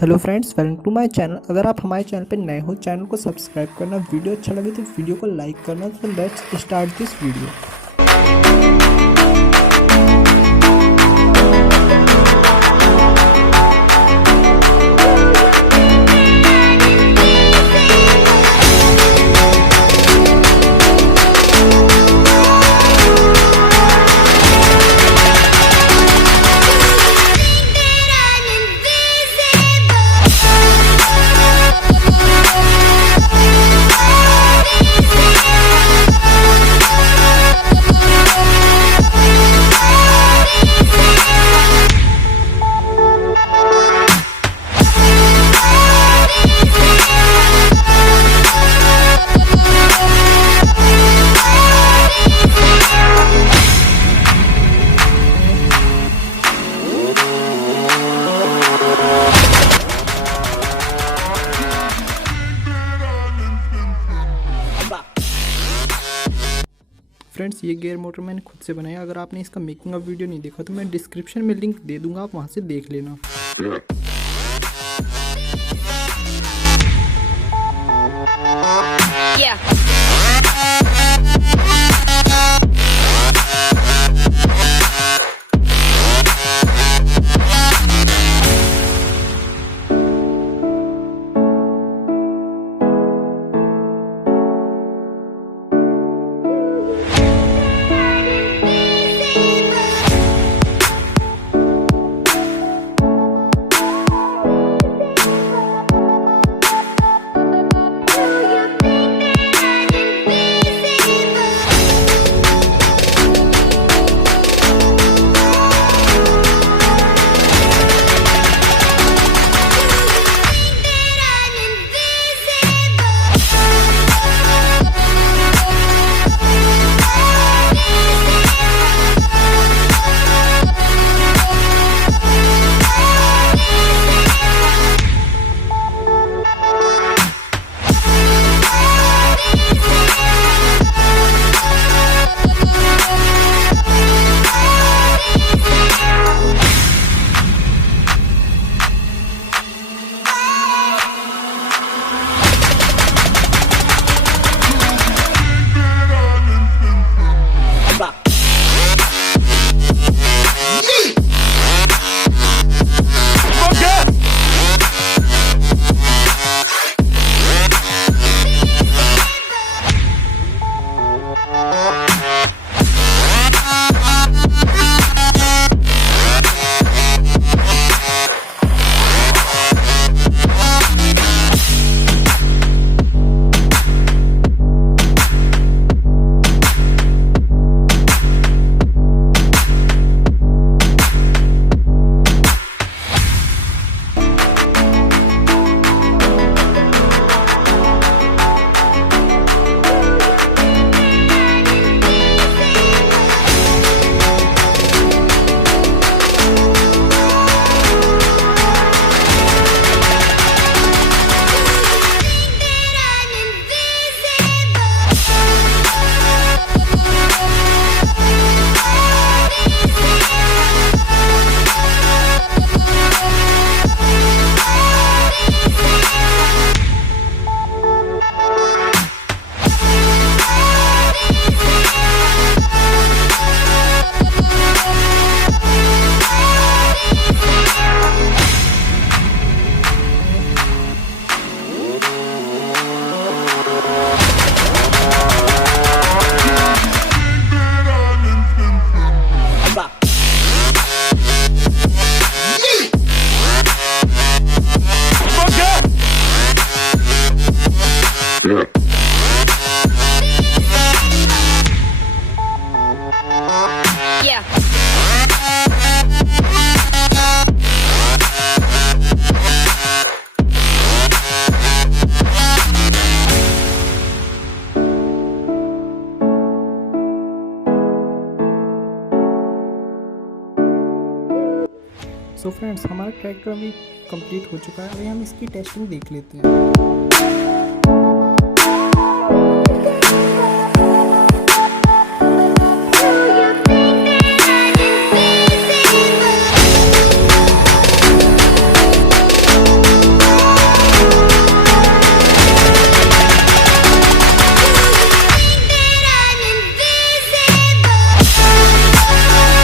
Hello friends, welcome to my channel. अगर आप हमारे चैनल पर नए हो, चैनल को सब्सक्राइब करना, वीडियो अच्छा लगे तो वीडियो को लाइक करना। तो let's start this video. Friends, ये गियर मोटर मैंने खुद से बनाया। अगर आपने इसका मेकिंग ऑफ वीडियो नहीं देखा तो मैं डिस्क्रिप्शन में लिंक दे दूंगा, आप वहाँ से देख लेना। Yeah. Yeah. सो फ्रेंड्स, हमारा ट्रैक्टर अभी कंप्लीट हो चुका है। अभी हम इसकी टेस्टिंग देख लेते हैं।